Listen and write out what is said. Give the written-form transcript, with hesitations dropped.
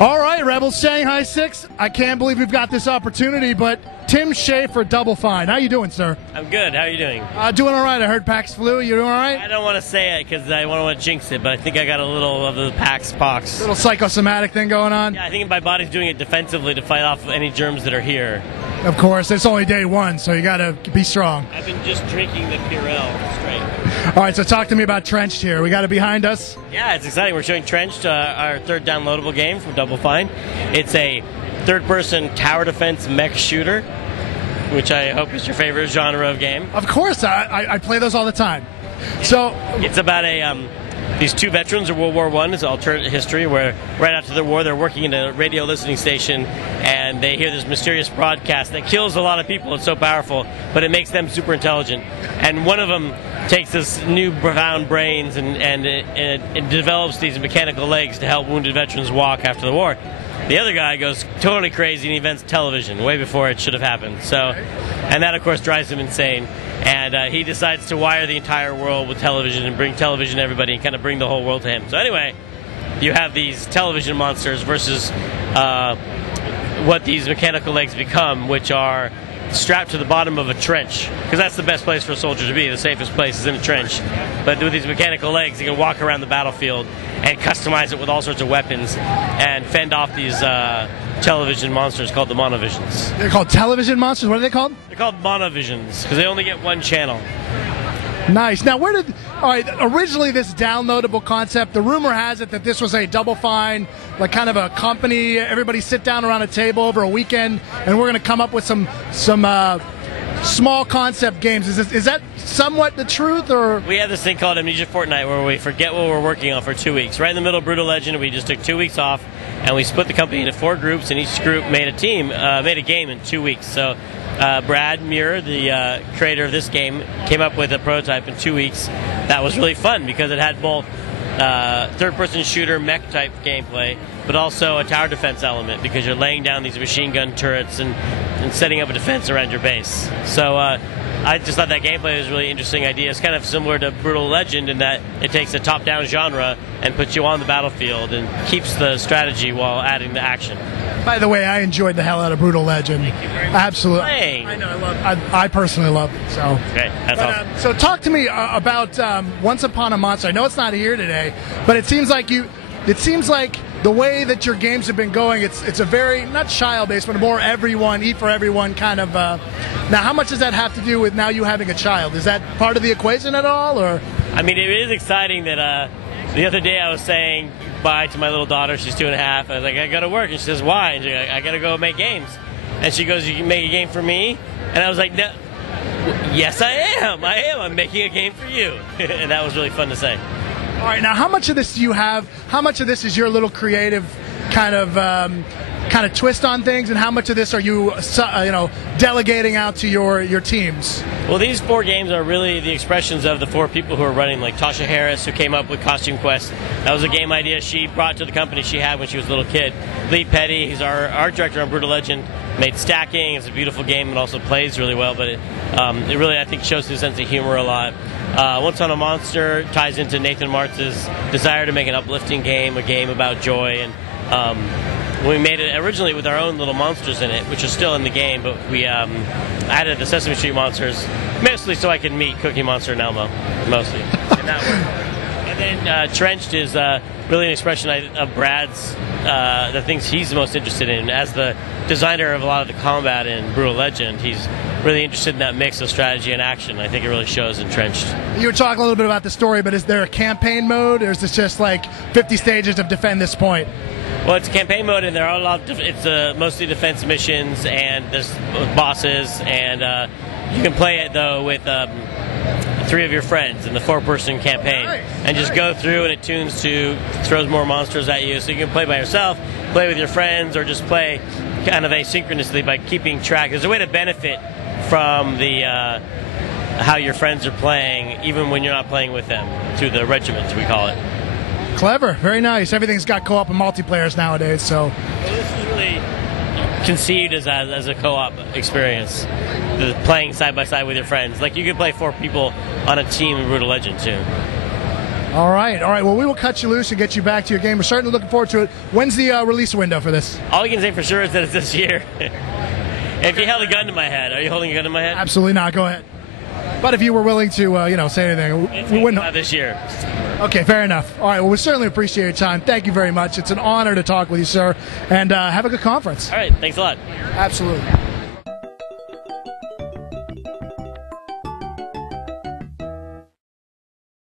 All right, Rebels Shanghai 6. I can't believe we've got this opportunity, but Tim Schafer, Double Fine. How you doing, sir? I'm good. How are you doing? Doing all right. I heard PAX flu. You doing all right? I don't want to say it because I don't want to jinx it, but I think I got a little of the PAX pox. Little psychosomatic thing going on? Yeah, I think my body's doing it defensively to fight off any germs that are here. Of course. It's only day one, so you got to be strong. I've been just drinking the Purell straight. All right, so talk to me about Trenched here. We got it behind us. Yeah, it's exciting. We're showing Trenched, our third downloadable game from Double Fine. It's a third-person tower defense mech shooter, which I hope is your favorite genre of game. Of course. I play those all the time. So it's about these two veterans of World War I. It's alternate history where right after the war they're working in a radio listening station and they hear this mysterious broadcast that kills a lot of people. It's so powerful, but it makes them super intelligent. And one of them takes this new profound brains and it develops these mechanical legs to help wounded veterans walk after the war. The other guy goes totally crazy and he invents television way before it should have happened. So, and that of course drives him insane. And he decides to wire the entire world with television and bring television to everybody and kind of bring the whole world to him. So anyway, you have these television monsters versus what these mechanical legs become, which are strapped to the bottom of a trench, because that's the best place for a soldier to be. The safest place is in a trench. But with these mechanical legs, you can walk around the battlefield and customize it with all sorts of weapons and fend off these television monsters called the Monovisions. They're called television monsters? What are they called? They're called Monovisions because they only get one channel. Nice. Now, originally this downloadable concept, the rumor has it that this was a Double Fine, like kind of a company, everybody sit down around a table over a weekend, and we're going to come up with some small concept games. Is that somewhat the truth, or? We have this thing called Amnesia Fortnight where we forget what we're working on for 2 weeks. Right in the middle of Brutal Legend, we just took 2 weeks off, and we split the company into 4 groups, and each group made a game in 2 weeks. So Brad Muir, the creator of this game, came up with a prototype in 2 weeks. That was really fun because it had both third-person shooter mech-type gameplay, but also a tower defense element because you're laying down these machine gun turrets and setting up a defense around your base. So I just thought that gameplay was a really interesting idea. It's kind of similar to Brutal Legend in that it takes a top-down genre and puts you on the battlefield and keeps the strategy while adding the action. By the way, I enjoyed the hell out of Brutal Legend. Thank you very much. Absolutely. I know. I personally love it. So. Okay, that's awesome. So talk to me about Once Upon a Monster. I know it's not here today, but it seems like the way that your games have been going, it's a very, not child-based, but a more everyone, eat for everyone kind of. Now, how much does that have to do with now you having a child? Is that part of the equation at all, or? I mean, it is exciting that the other day I was saying bye to my little daughter. She's 2.5. I was like, I got to work, and she says, why? And she's like, I got to go make games. And she goes, you can make a game for me? And I was like, no. Yes, I am. I'm making a game for you. And that was really fun to say. All right, now how much of this do you have? How much of this is your little creative kind of twist on things, and how much of this are you delegating out to your teams? Well, these 4 games are really the expressions of the 4 people who are running, like Tasha Harris, who came up with Costume Quest. That was a game idea she brought to the company she had when she was a little kid. Lee Petty, he's our art director on Brutal Legend, made Stacking. It's a beautiful game and also plays really well, but it really, I think, shows his sense of humor a lot. Once on a Monster ties into Nathan Martz's desire to make an uplifting game, a game about joy, and we made it originally with our own little monsters in it, which are still in the game, but we added the Sesame Street monsters, mostly so I could meet Cookie Monster and Elmo, mostly. And that worked. And then Trenched is really an expression of Brad's, the things he's most interested in. As the designer of a lot of the combat in Brutal Legend, he's really interested in that mix of strategy and action. I think it really shows in Trenched. You were talking a little bit about the story, but is there a campaign mode, or is this just like 50 stages of defend this point? Well, it's a campaign mode, and there are a lot of it's mostly defense missions, and there's bosses, and you can play it though with 3 of your friends in the 4-person campaign, and just go through, and it throws more monsters at you, so you can play by yourself, play with your friends, or just play kind of asynchronously by keeping track. There's a way to benefit from the how your friends are playing, even when you're not playing with them, through the regiment, we call it. Clever, very nice. Everything's got co-op and multiplayers nowadays, so. Well, this is really conceived as a co-op experience, playing side by side with your friends. Like you could play 4 people on a team in Brutal Legend too. All right. Well, we will cut you loose and get you back to your game. We're certainly looking forward to it. When's the release window for this? All we can say for sure is that it's this year. If you held a gun to my head, are you holding a gun to my head? Absolutely not. Go ahead. But if you were willing to, say anything, we wouldn't. This year. Okay, fair enough. All right. Well, we certainly appreciate your time. Thank you very much. It's an honor to talk with you, sir. And have a good conference. All right. Thanks a lot. Absolutely.